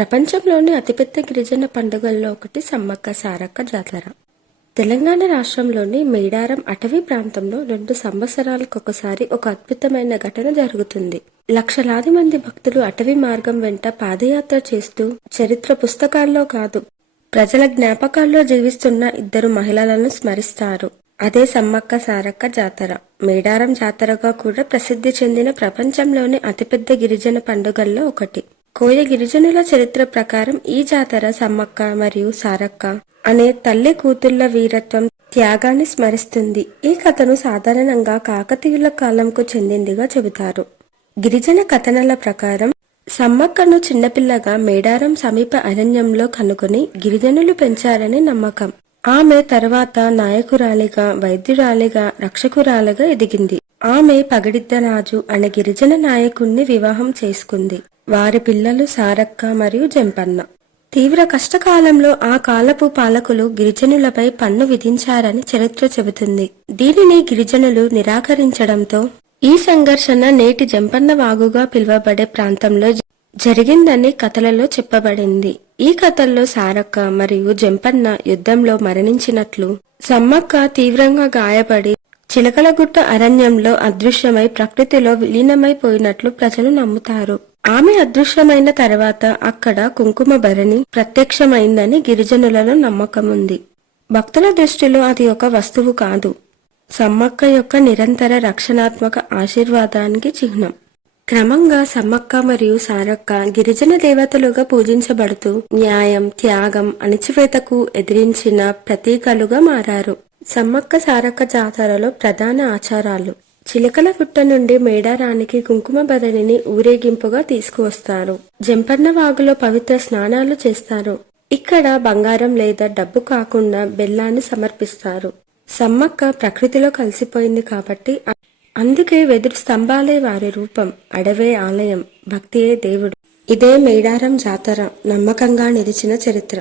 ప్రపంచంలోని అతిపెద్ద గిరిజన పండుగల్లో ఒకటి సమ్మక్క సారక్క జాతర. తెలంగాణ రాష్ట్రంలోని మేడారం అటవీ ప్రాంతంలో 2 సంవత్సరాలకొకసారి ఒక అద్భుతమైన ఘటన జరుగుతుంది. లక్షలాది మంది భక్తులు అటవీ మార్గం వెంట పాదయాత్ర చేస్తూ చరిత్ర పుస్తకాల్లో కాదు, ప్రజల జ్ఞాపకాల్లో జీవిస్తున్న 2 మహిళలను స్మరిస్తారు. అదే సమ్మక్క సారక్క జాతర. మేడారం జాతరగా కూడా ప్రసిద్ధి చెందిన ప్రపంచంలోని అతిపెద్ద గిరిజన పండుగల్లో ఒకటి. కోయ గిరిజనుల చరిత్ర ప్రకారం ఈ జాతర సమ్మక్క మరియు సారక్క అనే తల్లి కూతుళ్ల వీరత్వం, త్యాగాన్ని స్మరిస్తుంది. ఈ కథను సాధారణంగా కాకతీయుల కాలంకు చెందిందిగా చెబుతారు. గిరిజన కథనాల ప్రకారం సమ్మక్కను చిన్నపిల్లగా మేడారం సమీప అరణ్యంలో కనుగొని గిరిజనులు పెంచారని నమ్మకం. ఆమె తర్వాత నాయకురాలిగా, వైద్యురాలిగా, రక్షకురాలిగా ఎదిగింది. ఆమె పగడిద్దరాజు అనే గిరిజన నాయకుణ్ణి వివాహం చేసుకుంది. వారి పిల్లలు సారక్క మరియు జంపన్న. తీవ్ర కష్టకాలంలో ఆ కాలపు పాలకులు గిరిజనులపై పన్ను విధించారని చరిత్ర చెబుతుంది. దీనిని గిరిజనులు నిరాకరించడంతో ఈ సంఘర్షణ నేటి జంపన్న వాగుగా పిలువబడే ప్రాంతంలో జరిగిందని కథలలో చెప్పబడింది. ఈ కథల్లో సారక్క మరియు జంపన్న యుద్ధంలో మరణించినట్లు, సమ్మక్క తీవ్రంగా గాయపడి చిలకలగుట్ట అరణ్యంలో అదృశ్యమై ప్రకృతిలో విలీనమైపోయినట్లు ప్రజలు నమ్ముతారు. ఆమె అదృశ్యమైన తర్వాత అక్కడ కుంకుమ భరణి ప్రత్యక్షమైందని గిరిజనులలో నమ్మకముంది. భక్తుల దృష్టిలో అది ఒక వస్తువు కాదు, సమ్మక్క యొక్క నిరంతర రక్షణాత్మక ఆశీర్వాదానికి చిహ్నం. క్రమంగా సమ్మక్క మరియు సారక్క గిరిజన దేవతలుగా పూజించబడుతూ న్యాయం, త్యాగం, అణచివేతకు ఎదిరించిన ప్రతీకలుగా మారారు. సమ్మక్క సారక్క జాతరలో ప్రధాన ఆచారాలు: చిలకలగుట్ట నుండి మేడారానికి కుంకుమ భరణిని ఊరేగింపుగా తీసుకువస్తారు. జంపన్న వాగులో పవిత్ర స్నానాలు చేస్తారు. ఇక్కడ బంగారం లేదా డబ్బు కాకుండా బెల్లాన్ని సమర్పిస్తారు. సమ్మక్క ప్రకృతిలో కలిసిపోయింది కాబట్టి అందుకే వెదురు స్తంభాలే వారి రూపం, అడవే ఆలయం, భక్తియే దేవుడు. ఇదే మేడారం జాతర నమ్మకంగా నిలిచిన చరిత్ర.